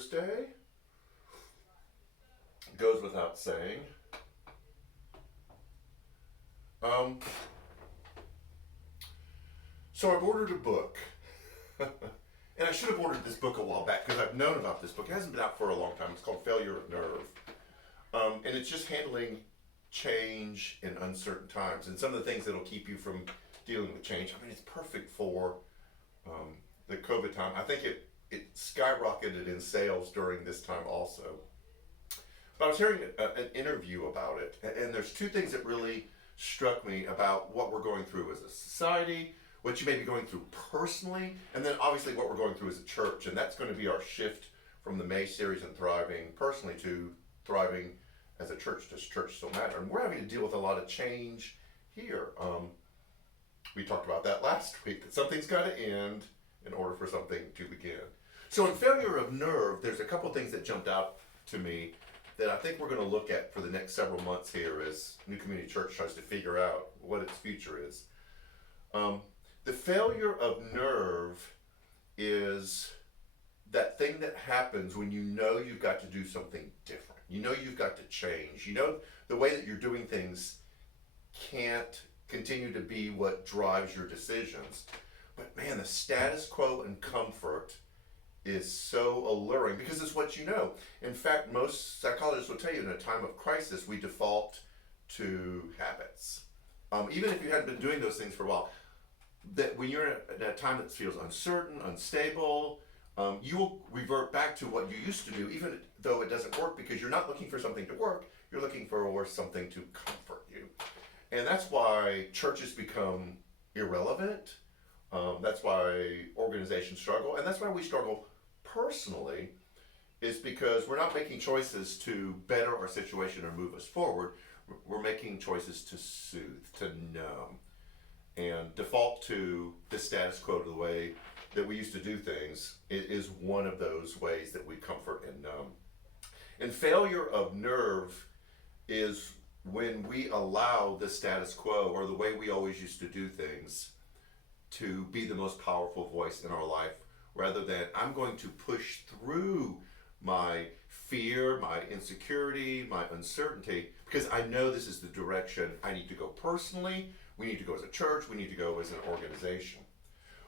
Thursday. Goes without saying. Um, so I've ordered a book. And I should have ordered this book a while back because I've known about this book. It hasn't been out for a long time. It's called Failure of Nerve. And it's just handling change in uncertain times and some of the things that'll keep you from dealing with change. I mean, it's perfect for the COVID time. I think it skyrocketed in sales during this time also. But I was hearing an interview about it, and there's two things that really struck me about what we're going through as a society, what you may be going through personally, and then obviously what we're going through as a church. And that's going to be our shift from the May series and thriving personally to thriving as a church. Does church still matter? And we're having to deal with a lot of change here. We talked about that last week, that something's got to end in order for something to begin. So in Failure of Nerve, there's a couple things that jumped out to me that I think we're going to look at for the next several months here as New Community Church tries to figure out what its future is. The failure of nerve is that thing that happens when you know you've got to do something different. You know you've got to change. You know the way that you're doing things can't continue to be what drives your decisions. But man, the status quo and comfort is so alluring because it's what you know. In fact, most psychologists will tell you in a time of crisis, we default to habits. Even if you hadn't been doing those things for a while, that when you're in a time that feels uncertain, unstable, you will revert back to what you used to do, even though it doesn't work, because you're not looking for something to work, you're looking for something to comfort you. And that's why churches become irrelevant. That's why organizations struggle, and that's why we struggle personally, is because we're not making choices to better our situation or move us forward. We're making choices to soothe, to numb, and default to the status quo, to the way that we used to do things. It is one of those ways that we comfort and numb. And failure of nerve is when we allow the status quo, or the way we always used to do things, to be the most powerful voice in our life, rather than I'm going to push through my fear, my insecurity, my uncertainty, because I know this is the direction I need to go personally, we need to go as a church, we need to go as an organization.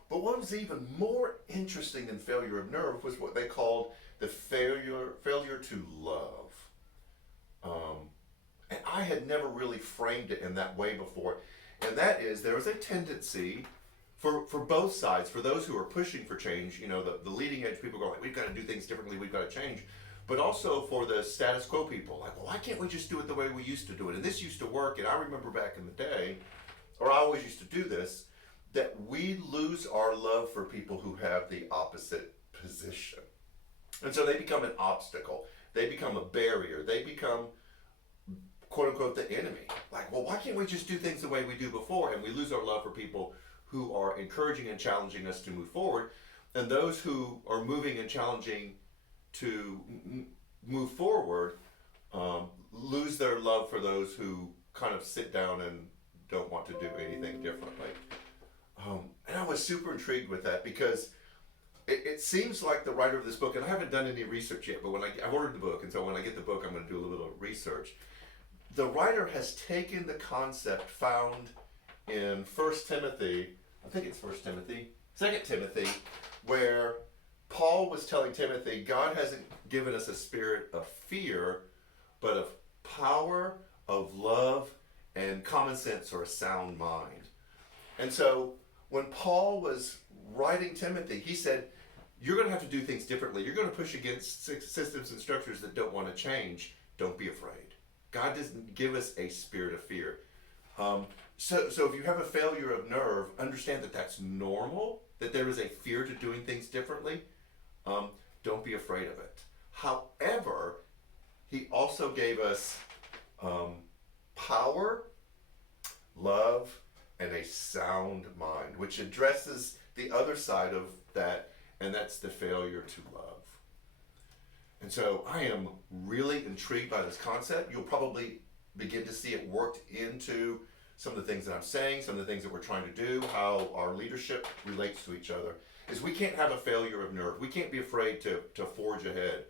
But what was even more interesting than failure of nerve was what they called the failure to love. And I had never really framed it in that way before. And that is, there is a tendency for both sides, for those who are pushing for change, you know, the leading edge people going, like, we've got to do things differently, we've got to change. But also for the status quo people, like, well, why can't we just do it the way we used to do it? And this used to work, and I remember back in the day, or I always used to do this, that we lose our love for people who have the opposite position. And so they become an obstacle. They become a barrier. They become, quote unquote, the enemy. Like, well, why can't we just do things the way we do before? And we lose our love for people who are encouraging and challenging us to move forward. And those who are moving and challenging to move forward lose their love for those who kind of sit down and don't want to do anything differently. And I was super intrigued with that, because it seems like the writer of this book, and I haven't done any research yet, but when I ordered the book, and so when I get the book, I'm going to do a little bit of research. The writer has taken the concept found in 1 Timothy, I think it's 1 Timothy, 2 Timothy, where Paul was telling Timothy, God hasn't given us a spirit of fear, but of power, of love, and common sense, or a sound mind. And so when Paul was writing Timothy, he said, you're going to have to do things differently. You're going to push against systems and structures that don't want to change. Don't be afraid. God doesn't give us a spirit of fear. So if you have a failure of nerve, understand that that's normal, that there is a fear to doing things differently. Don't be afraid of it. However, he also gave us power, love, and a sound mind, which addresses the other side of that, and that's the failure to love. And so I am really intrigued by this concept. You'll probably begin to see it worked into some of the things that I'm saying, some of the things that we're trying to do, how our leadership relates to each other, is we can't have a failure of nerve. We can't be afraid to forge ahead.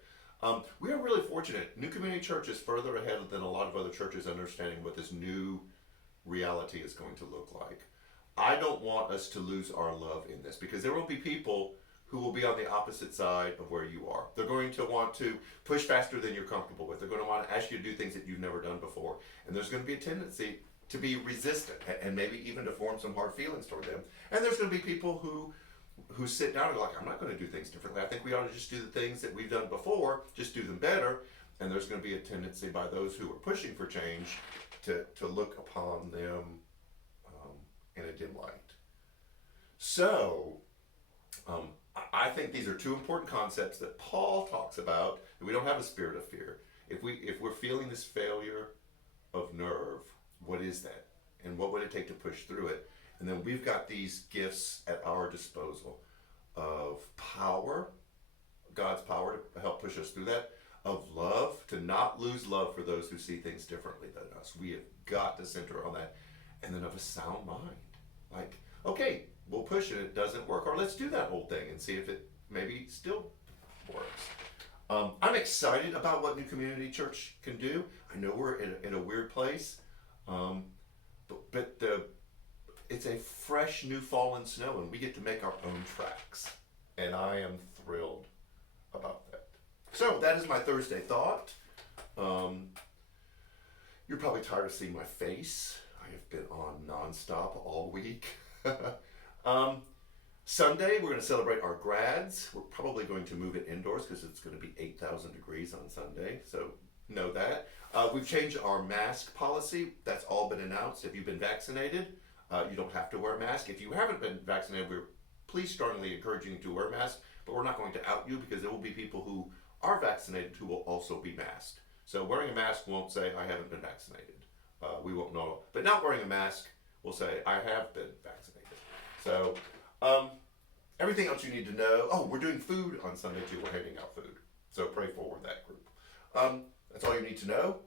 We are really fortunate. New Community Church is further ahead than a lot of other churches understanding what this new reality is going to look like. I don't want us to lose our love in this, because there will be people who will be on the opposite side of where you are. They're going to want to push faster than you're comfortable with. They're going to want to ask you to do things that you've never done before. And there's going to be a tendency to be resistant and maybe even to form some hard feelings toward them. And there's going to be people who sit down and are like, I'm not going to do things differently. I think we ought to just do the things that we've done before, just do them better. And there's going to be a tendency by those who are pushing for change to look upon them in a dim light. So, I think these are two important concepts that Paul talks about. That we don't have a spirit of fear. If we're feeling this failure of nerve, what is that? And what would it take to push through it? And then we've got these gifts at our disposal of power, God's power to help push us through that, of love, to not lose love for those who see things differently than us. We have got to center on that. And then of a sound mind. Like, okay, we'll push it, it doesn't work, or let's do that whole thing and see if it maybe still works. I'm excited about what New Community Church can do. I know we're in a weird place, but it's a fresh new fallen snow, and we get to make our own tracks, and I am thrilled about that. So that is my Thursday thought. You're probably tired of seeing my face. I have been on nonstop all week. Sunday, we're going to celebrate our grads. We're probably going to move it indoors because it's going to be 8,000 degrees on Sunday, so know that. We've changed our mask policy. That's all been announced. If you've been vaccinated, you don't have to wear a mask. If you haven't been vaccinated, we're please strongly encouraging you to wear a mask, but we're not going to out you, because there will be people who are vaccinated who will also be masked. So wearing a mask won't say, I haven't been vaccinated. We won't know. But not wearing a mask will say, I have been vaccinated. So everything else you need to know. Oh, we're doing food on Sunday too. We're handing out food. So pray for that group. That's all you need to know.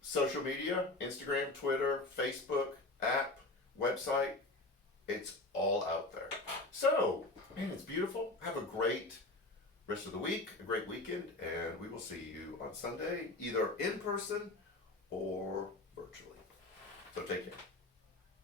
Social media, Instagram, Twitter, Facebook, app, website. It's all out there. So, man, it's beautiful. Have a great rest of the week, a great weekend, and we will see you on Sunday, either in person or virtually. So take care.